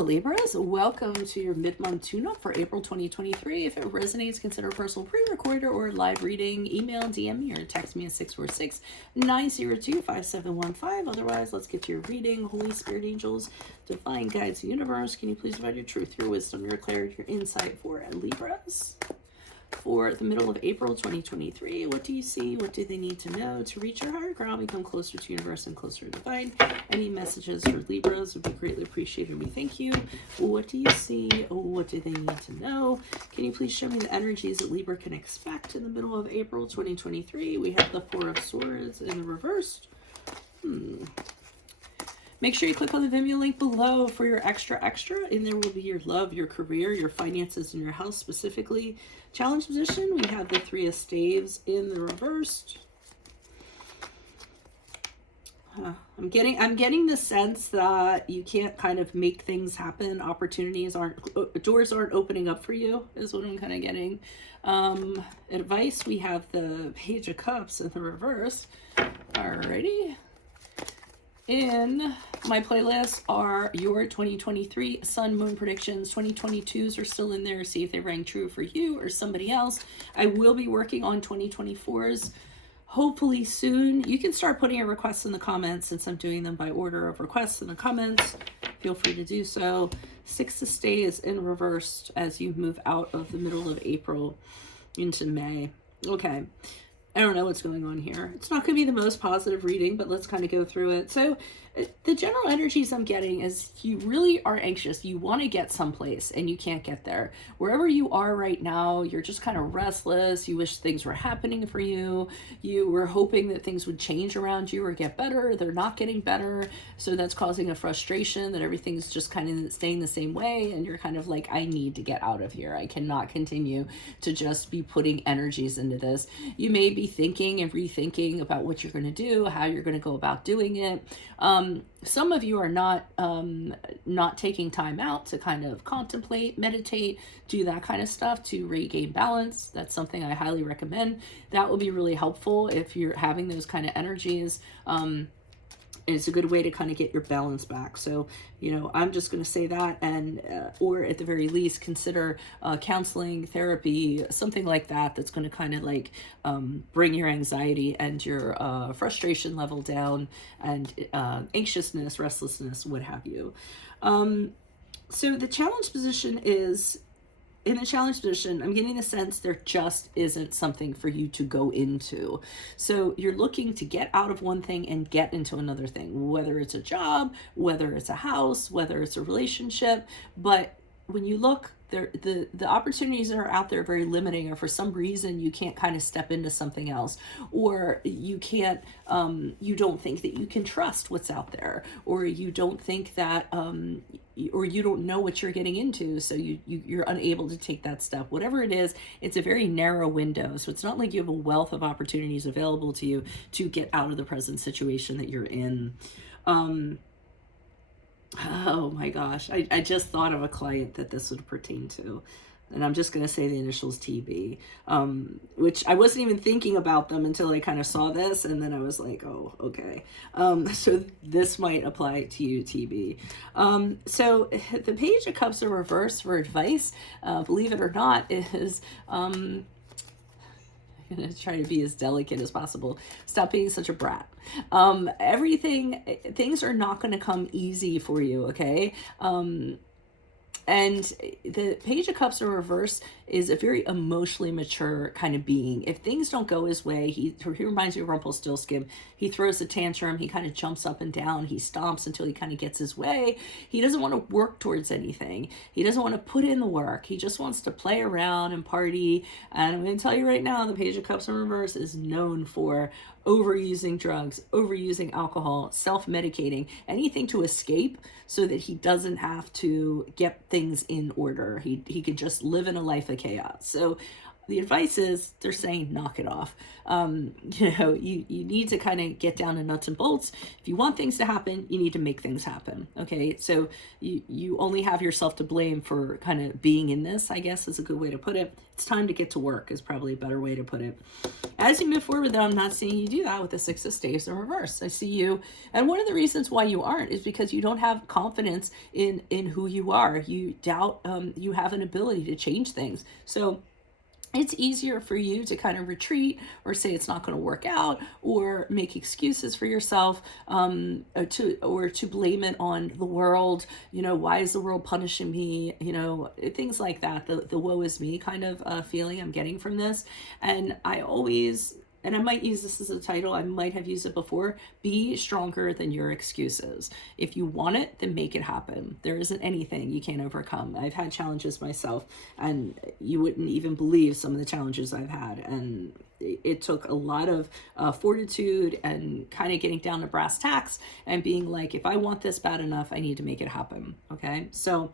Hello Libras, welcome to your mid-month tune-up for April 2023. If it resonates, consider a personal pre-recorder or live reading. Email, DM me, or text me at 646-902-5715. Otherwise, let's get to your reading. Holy Spirit, angels, divine guides, universe, can you please provide your truth, your wisdom, your clarity, your insight for Libras? For the middle of April 2023, what do you see? What do they need to know to reach your higher ground, become closer to universe and closer to divine? Any messages for Libras would be greatly appreciated. We thank you. What do you see? What do they need to know? Can you please show me the energies that Libra can expect in the middle of April 2023? We have the Four of Swords in the reversed. Make sure you click on the Venmo link below for your extra. In there will be your love, your career, your finances, and your health specifically. Challenge position, we have the Three of Staves in the reversed. I'm getting the sense that you can't kind of make things happen. Doors aren't opening up for you, is what I'm kind of getting. Advice, we have the Page of Cups in the reverse. Alrighty. In my playlist are your 2023 Sun Moon predictions. 2022s are still in there. See if they rang true for you or somebody else. I will be working on 2024s hopefully soon. You can start putting your requests in the comments since I'm doing them by order of requests in the comments. Feel free to do so. Six of Staves in reversed as you move out of the middle of April into May. Okay. I don't know what's going on here. It's not going to be the most positive reading, but let's kind of go through it. So the general energies I'm getting is you really are anxious. You want to get someplace and you can't get there. Wherever you are right now, you're just kind of restless. You wish things were happening for you. You were hoping that things would change around you or get better. They're not getting better. So that's causing a frustration that everything's just kind of staying the same way. And you're kind of like, I need to get out of here. I cannot continue to just be putting energies into this. You may be thinking and rethinking about what you're going to do, how you're going to go about doing it. Some of you are not taking time out to kind of contemplate, meditate, do that kind of stuff to regain balance. That's something I highly recommend. That will be really helpful if you're having those kind of energies. It's a good way to kind of get your balance back. So, you know, I'm just going to say that, and or at the very least consider counseling, therapy, something like that that's going to kind of like bring your anxiety and your frustration level down, and anxiousness, restlessness, what have you. So the challenge position is, in a challenge position, I'm getting the sense there just isn't something for you to go into. So you're looking to get out of one thing and get into another thing, whether it's a job, whether it's a house, whether it's a relationship. But when you look, the opportunities that are out there are very limiting, or for some reason you can't kind of step into something else, or you can't, you don't think that you can trust what's out there, or you don't think that, or you don't know what you're getting into, so you're unable to take that step. Whatever it is, it's a very narrow window. So it's not like you have a wealth of opportunities available to you to get out of the present situation that you're in. Oh my gosh, I just thought of a client that this would pertain to. And I'm just going to say the initials TB, which I wasn't even thinking about them until I kind of saw this. And then I was like, oh, okay. So this might apply to you, TB. So the Page of Cups in reverse for advice, believe it or not, is... I'm going to try to be as delicate as possible. Stop being such a brat. Things are not going to come easy for you, okay? And the Page of Cups in reverse is a very emotionally mature kind of being. If things don't go his way, he reminds me of Rumpelstiltskin. He throws a tantrum. He kind of jumps up and down. He stomps until he kind of gets his way. He doesn't want to work towards anything. He doesn't want to put in the work. He just wants to play around and party. And I'm going to tell you right now, the Page of Cups in reverse is known for overusing drugs, overusing alcohol, self-medicating, anything to escape so that he doesn't have to get things in order. He could just live in a life of chaos. So the advice is they're saying knock it off. You need to kind of get down to nuts and bolts. If you want things to happen, you need to make things happen. Okay, so you only have yourself to blame for kind of being in this, I guess is a good way to put it. It's time to get to work is probably a better way to put it. As you move forward, though, I'm not seeing you do that with the Six of Staves in reverse. I see you, and one of the reasons why you aren't is because you don't have confidence in who you are. You doubt you have an ability to change things. So it's easier for you to kind of retreat or say it's not going to work out or make excuses for yourself, or to blame it on the world. Why is the world punishing me? Things like that. The woe is me kind of feeling I'm getting from this. And I might use this as a title, I might have used it before, be stronger than your excuses. If you want it, then make it happen. There isn't anything you can't overcome. I've had challenges myself, and you wouldn't even believe some of the challenges I've had. And it took a lot of fortitude and kind of getting down to brass tacks and being like, if I want this bad enough, I need to make it happen. Okay, so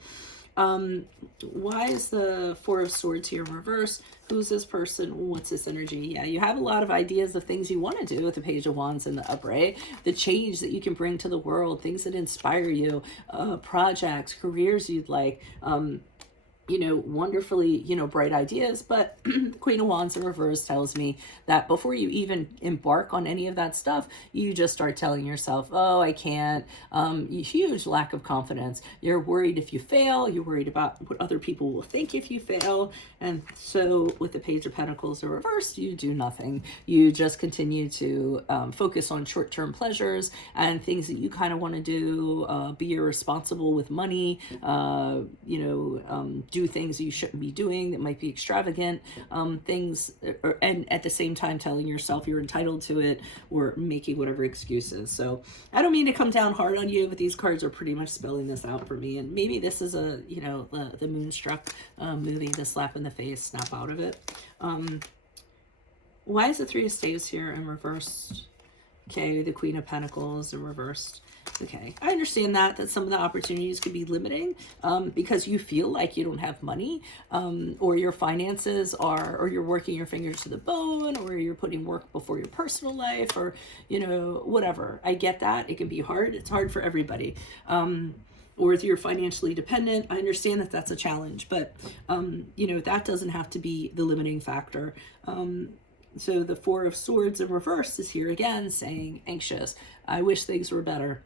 why is the Four of Swords here in reverse? Who's this person? What's this energy? Yeah, you have a lot of ideas of things you want to do with the Page of Wands and the upright, the change that you can bring to the world, things that inspire you, projects, careers you'd like, wonderfully, bright ideas. But the Queen of Wands in reverse tells me that before you even embark on any of that stuff, you just start telling yourself, oh, I can't. Huge lack of confidence. You're worried if you fail. You're worried about what other people will think if you fail. And so with the Page of Pentacles in reverse, you do nothing. You just continue to focus on short-term pleasures and things that you kind of want to do, be irresponsible with money, do things you shouldn't be doing that might be extravagant, and at the same time telling yourself you're entitled to it or making whatever excuses. So I don't mean to come down hard on you, but these cards are pretty much spelling this out for me. And maybe this is the Moonstruck movie, the slap in the face, snap out of it. Why is the Three of Staves here in reverse? Okay, the Queen of Pentacles in reversed. Okay, I understand that some of the opportunities could be limiting because you feel like you don't have money, or your finances are, or you're working your fingers to the bone, or you're putting work before your personal life, or, whatever. I get that. It can be hard. It's hard for everybody. Or if you're financially dependent, I understand that that's a challenge, but, that doesn't have to be the limiting factor. So the Four of Swords in reverse is here again saying anxious. I wish things were better.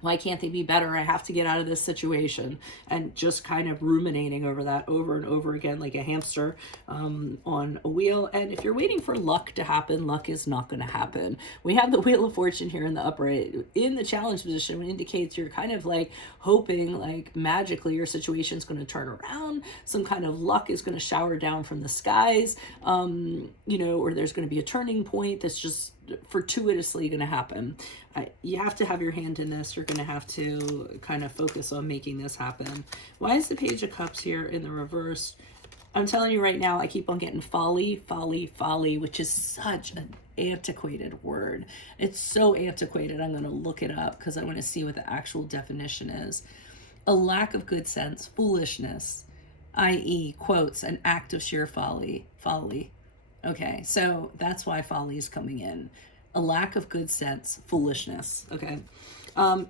Why can't they be better? I have to get out of this situation, and just kind of ruminating over that over and over again, like a hamster on a wheel. And if you're waiting for luck to happen, luck is not going to happen. We have the Wheel of Fortune here in the upright in the challenge position, which indicates you're kind of like hoping like magically your situation's going to turn around. Some kind of luck is going to shower down from the skies, or there's going to be a turning point that's just fortuitously going to happen. You have to have your hand in this. You're going to have to kind of focus on making this happen. Why is the Page of Cups here in the reverse? I'm telling you right now, I keep on getting folly, which is such an antiquated word. It's so antiquated. I'm going to look it up because I want to see what the actual definition is. A lack of good sense, foolishness, i.e., quotes, an act of sheer folly. Okay, so that's why folly is coming in. A lack of good sense, foolishness. Okay.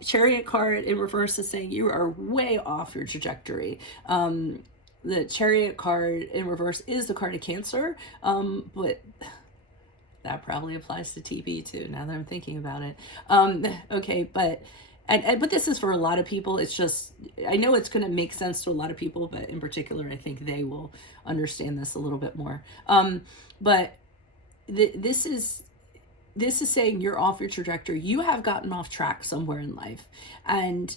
Chariot card in reverse is saying you are way off your trajectory. The Chariot card in reverse is the card of Cancer, but that probably applies to TB too, now that I'm thinking about it. Okay, but this is for a lot of people. It's just, I know it's going to make sense to a lot of people, but in particular, I think they will understand this a little bit more. But this is saying you're off your trajectory. You have gotten off track somewhere in life, and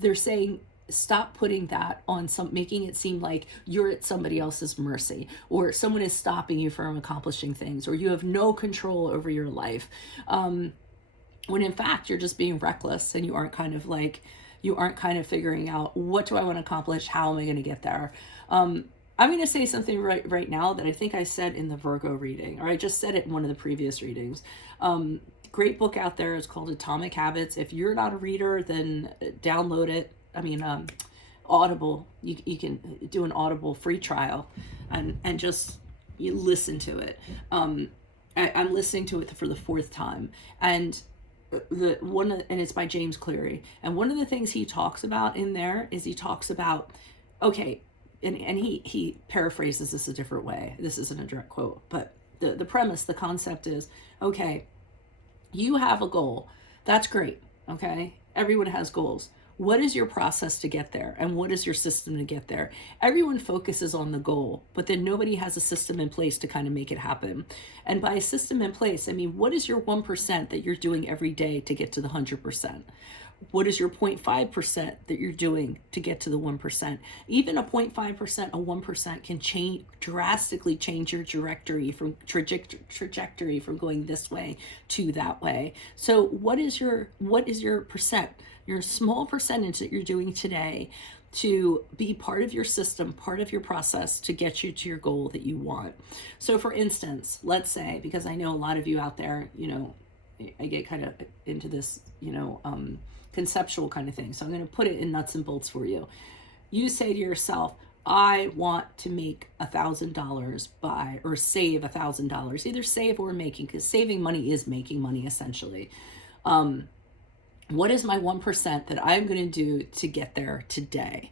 they're saying stop putting that on making it seem like you're at somebody else's mercy, or someone is stopping you from accomplishing things, or you have no control over your life. When in fact you're just being reckless, and you aren't kind of figuring out, what do I want to accomplish? How am I going to get there? I'm going to say something right now that I think I said in the Virgo reading, or I just said it in one of the previous readings. Great book out there. It's called Atomic Habits. If you're not a reader, then download it. Audible, you can do an Audible free trial and just you listen to it. I'm listening to it for the 4th time, and and it's by James Cleary. And one of the things he talks about in there is he talks about, okay, and he paraphrases this a different way. This isn't a direct quote, but the premise, the concept is, okay, you have a goal. That's great. Okay. Everyone has goals. What is your process to get there? And what is your system to get there? Everyone focuses on the goal, but then nobody has a system in place to kind of make it happen. And by a system in place, I mean, what is your 1% that you're doing every day to get to the 100%? What is your 0.5% that you're doing to get to the 1%? Even a 0.5%, a 1% can drastically change your trajectory from going this way to that way. So what is your percent? Your small percentage that you're doing today to be part of your system, part of your process to get you to your goal that you want. So for instance, let's say, because I know a lot of you out there, I get kind of into this, conceptual kind of thing. So I'm going to put it in nuts and bolts for you. You say to yourself, I want to make $1,000 or save $1,000, either save or making, because saving money is making money essentially. What is my 1% that I'm going to do to get there today?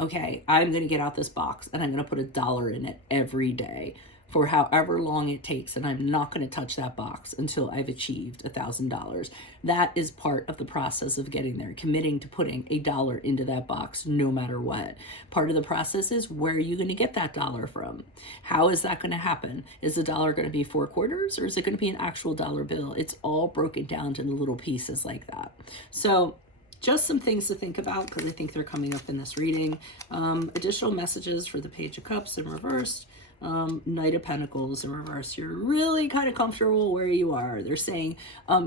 Okay, I'm going to get out this box and I'm going to put $1 in it every day for however long it takes, and I'm not going to touch that box until I've achieved $1,000. That is part of the process of getting there, committing to putting $1 into that box no matter what. Part of the process is, where are you going to get that dollar from? How is that going to happen? Is the dollar going to be 4 quarters, or is it going to be an actual dollar bill? It's all broken down into little pieces like that. So just some things to think about, because I think they're coming up in this reading. Additional messages for the Page of Cups in reverse. Knight of Pentacles in reverse. You're really kind of comfortable where you are. They're saying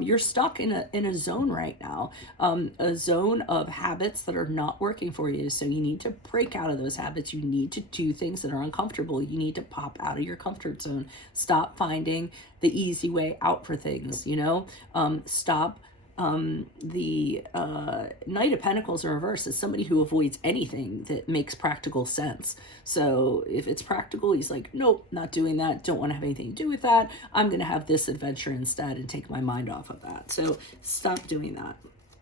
you're stuck in a zone right now, a zone of habits that are not working for you. So you need to break out of those habits. You need to do things that are uncomfortable. You need to pop out of your comfort zone. Stop finding the easy way out for things, stop. The Knight of Pentacles in reverse is somebody who avoids anything that makes practical sense. So if it's practical, he's like, nope, not doing that. Don't want to have anything to do with that. I'm going to have this adventure instead and take my mind off of that. So stop doing that.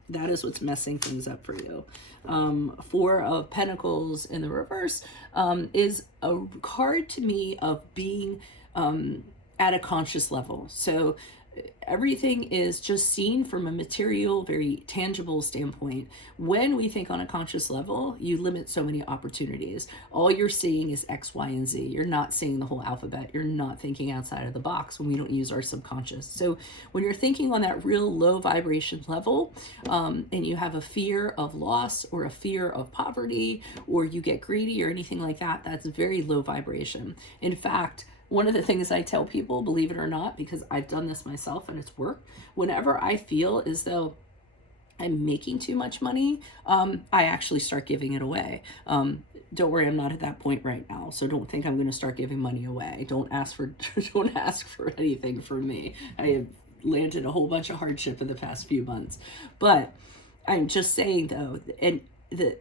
That is what's messing things up for you. 4 of Pentacles in the reverse is a card to me of being at a conscious level. So everything is just seen from a material, very tangible standpoint. When we think on a conscious level, you limit so many opportunities. All you're seeing is X, Y, and Z. You're not seeing the whole alphabet. You're not thinking outside of the box when we don't use our subconscious. So when you're thinking on that real low vibration level, and you have a fear of loss or a fear of poverty, or you get greedy or anything like that, that's very low vibration. In fact, one of the things I tell people, believe it or not, because I've done this myself and it's worked, whenever I feel as though I'm making too much money, I actually start giving it away. Don't worry, I'm not at that point right now, so don't think I'm going to start giving money away. Don't ask for anything from me. I have landed a whole bunch of hardship in the past few months, but I'm just saying though, and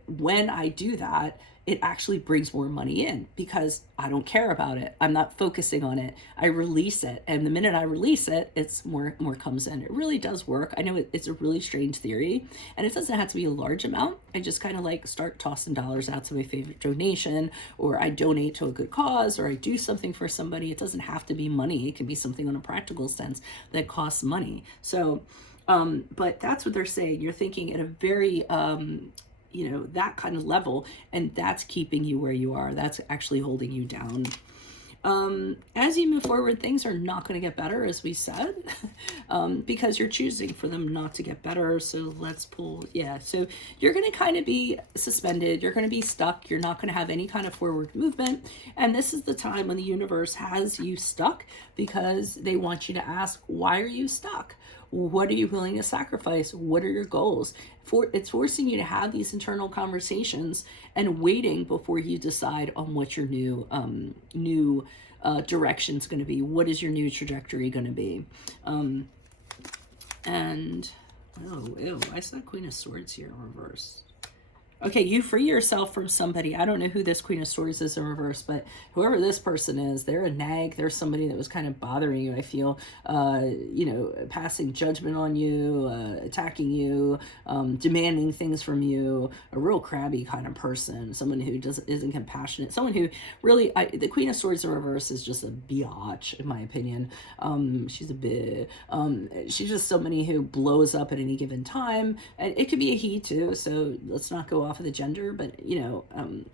when I do that, it actually brings more money in because I don't care about it. I'm not focusing on it. I release it. And the minute I release it, it's more comes in. It really does work. I know it's a really strange theory, and it doesn't have to be a large amount. I just kind of like start tossing dollars out to my favorite donation, or I donate to a good cause, or I do something for somebody. It doesn't have to be money. It can be something on a practical sense that costs money. So, but that's what they're saying. You're thinking at a very, that kind of level, and that's keeping you where you are. That's actually holding you down. As you move forward, things are not going to get better, as we said, because you're choosing for them not to get better. So let's pull. Yeah. So you're going to kind of be suspended. You're going to be stuck. You're not going to have any kind of forward movement. And this is the time when the universe has you stuck, because they want you to ask, why are you stuck? What are you willing to sacrifice? What are your goals? It's forcing you to have these internal conversations and waiting before you decide on what your new direction is going to be. What is your new trajectory going to be? And, oh, ew, I saw Queen of Swords here in reverse. Okay, you free yourself from somebody. I don't know who this Queen of Swords is in reverse, but whoever this person is, they're a nag. They're somebody that was kind of bothering you, I feel, you know, passing judgment on you, attacking you, demanding things from you, a real crabby kind of person, someone who isn't compassionate, someone who really, the Queen of Swords in reverse is just a biatch, in my opinion. She's a bit, she's just somebody who blows up at any given time, and it could be a he too, so let's not go off of the gender, but you know,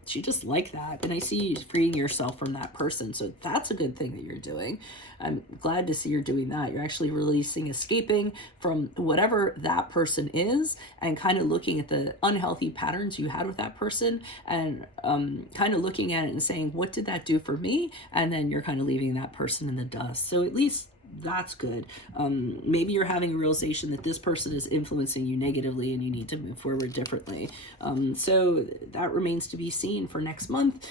she just like that, and I see you freeing yourself from that person, so that's a good thing that you're doing. I'm glad to see you're doing that. You're actually releasing, escaping from whatever that person is, and kind of looking at the unhealthy patterns you had with that person, and kind of looking at it and saying, what did that do for me? And then you're kind of leaving that person in the dust. So at least that's good. Maybe you're having a realization that this person is influencing you negatively and you need to move forward differently. So that remains to be seen for next month.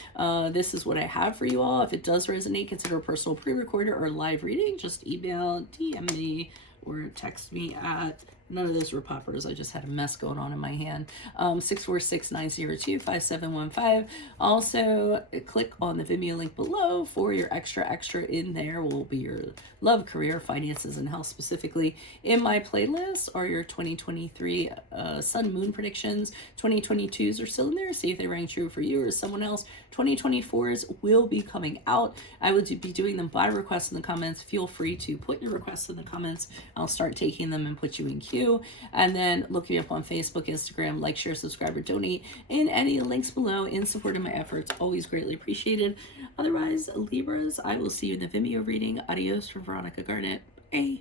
This is what I have for you all. If it does resonate, consider a personal pre-recorder or live reading. Just email, DM me, or text me at, none of those were poppers, I just had a mess going on in my hand, 646-902-5715. Also, click on the Vimeo link below for your extra in there will be your love, career, finances, and health specifically. In my playlist are your 2023 sun moon predictions. 2022s are still in there. See if they rang true for you or someone else. 2024s will be coming out. I will be doing them by request in the comments. Feel free to put your requests in the comments. I'll start taking them and put you in queue. And then look me up on Facebook, Instagram, like, share, subscribe, or donate in any links below in support of my efforts. Always greatly appreciated. Otherwise, Libras, I will see you in the Vimeo reading. Adios from Veronica Garnet. Bye.